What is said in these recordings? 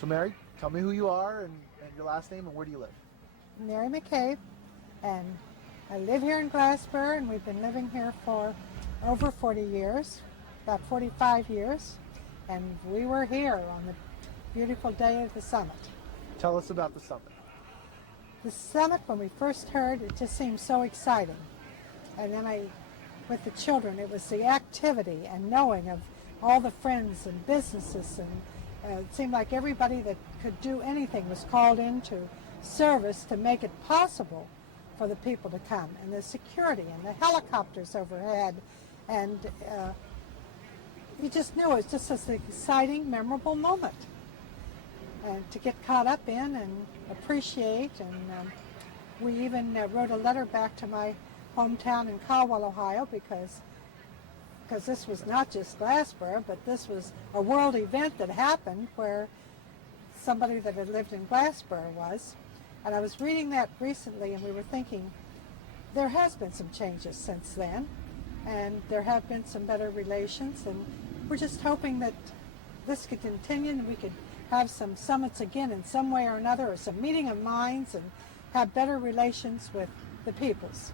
So Mary, tell me who you are and your last name and where do you live? Mary McCabe, and I live here in Glassboro, and we've been living here for over 40 years, about 45 years, and we were here on the beautiful day of the summit. Tell us about the summit. The summit, when we first heard, it just seemed so exciting. And then with the children, it was the activity and knowing of all the friends and businesses, and it seemed like everybody that could do anything was called into service to make it possible for the people to come, and the security and the helicopters overhead, and you just knew it was just this exciting, memorable moment, and to get caught up in and appreciate. And we even wrote a letter back to my hometown in Caldwell, Ohio, because this was not just Glassboro, but this was a world event that happened where somebody that had lived in Glassboro was. And I was reading that recently, and we were thinking there has been some changes since then, and there have been some better relations, and we're just hoping that this could continue and we could have some summits again in some way or another, or some meeting of minds, and have better relations with the peoples.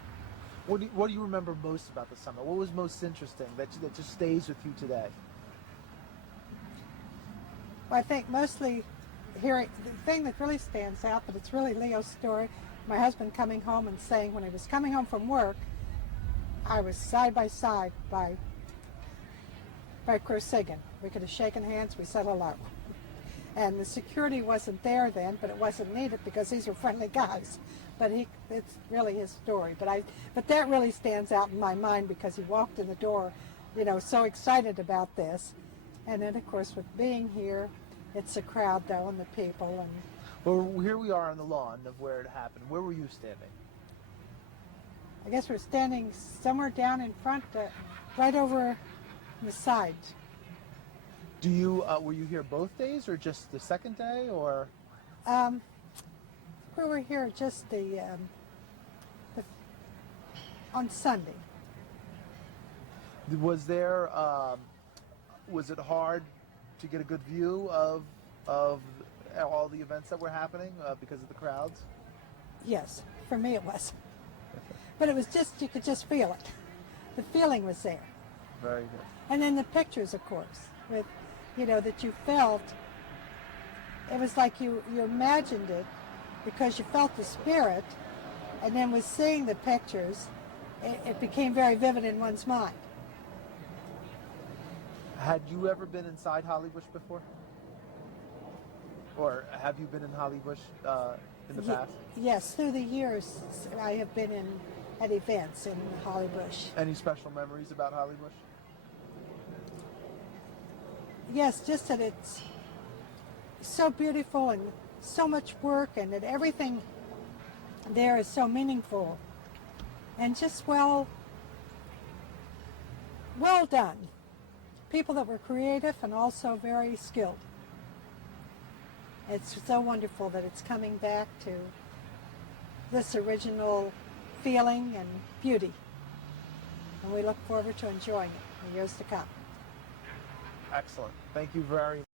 What do you remember most about the summit? What was most interesting that just stays with you today? Well, I think mostly hearing, the thing that really stands out, but it's really Leo's story, my husband coming home and saying when he was coming home from work, I was side by side by Chris Sigan. We could have shaken hands, we said hello. And the security wasn't there then, but it wasn't needed because these are friendly guys. But it's really his story. But that really stands out in my mind because he walked in the door, so excited about this. And then, of course, with being here, it's the crowd, though, and the people. And well, here we are on the lawn of where it happened. Where were you standing? I guess we're standing somewhere down in front, right over the side. Do you were you here both days, or just the second day, or? We were here just on Sunday. Was there? Was it hard to get a good view of all the events that were happening because of the crowds? Yes, for me it was. But it was just, you could just feel it. The feeling was there. Very good. And then the pictures, of course, with, that you felt. It was like you imagined it because you felt the spirit, and then with seeing the pictures, it became very vivid in one's mind. Had you ever been inside Hollybush before? Or have you been in Hollybush in the past? Yes, through the years I have been at events in Hollybush. Any special memories about Hollybush? Yes, just that it's so beautiful and so much work, and that everything there is so meaningful and just well done. People that were creative and also very skilled. It's so wonderful that it's coming back to this original feeling and beauty. And we look forward to enjoying it in years to come. Excellent. Thank you very much.